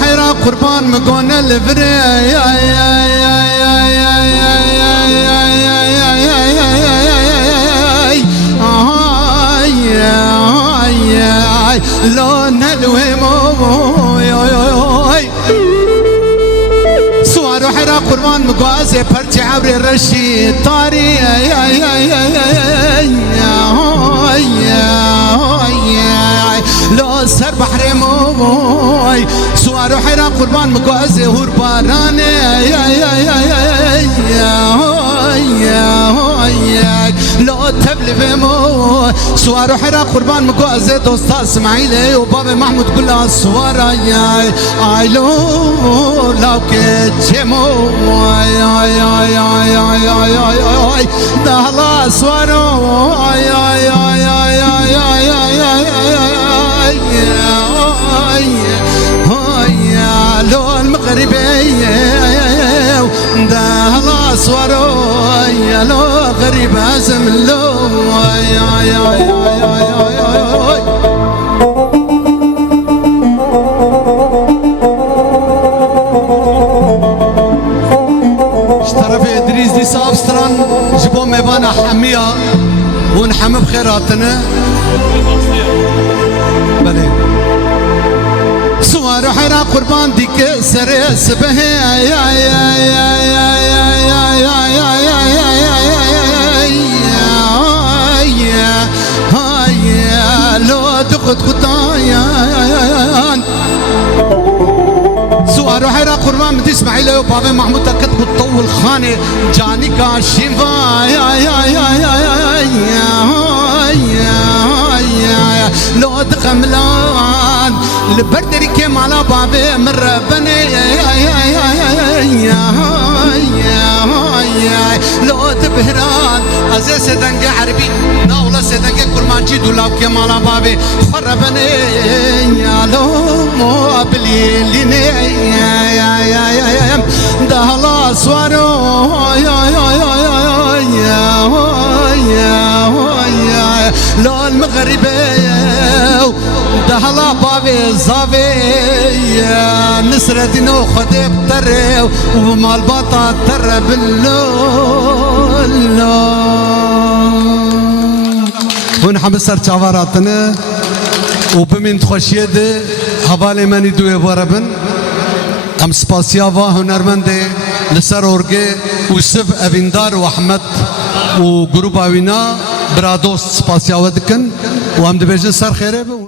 حيرا قربان مكون الفري لون الوهموي سوار حيرا قربان مقوازي برجي عبري الرشيد طاري لو سر بحر موي سوار حيرا قربان مقوازي هور باراني لو تبلي مو سوار حيرا قربان مقوازي دوستا اسماعيلي وبابا محمود كلها سوارا اي لو لو كتشمو دهلا سوارو لو المغربي دهلا سوارو لو غريب ازم لو اشترف ادريس دي سابستران جبوا ميبانا حمية ونحم بخيراتنا بلي سوار حيرا قربان ديك سريس به لو تقد خطايان سوار حيرا قربان مدي اسماعيلي وبابا محمود تكت بتطول خانه جاني كاشفا لو تخملان البردري كم على بابي من ربني لو تبهران عزيز سدنجي عربي ناولا سدنجي كرمانجي دولاب كم على بابي خربني لو مو بليليني دهلا سوارو لو المغربي دهلا بابي زافي نسرة دينو خديب تري ومال باطا ترى باللول ونحب سر چاواراتنا وبمن خوشيد حوالي مني دوي باربن ام سپاسياوا هنرمند لسر اورگه وسف اویندار واحمد و گروپ اوینا برادوست سپاسياوا دکن و هم دبیجن سر خیره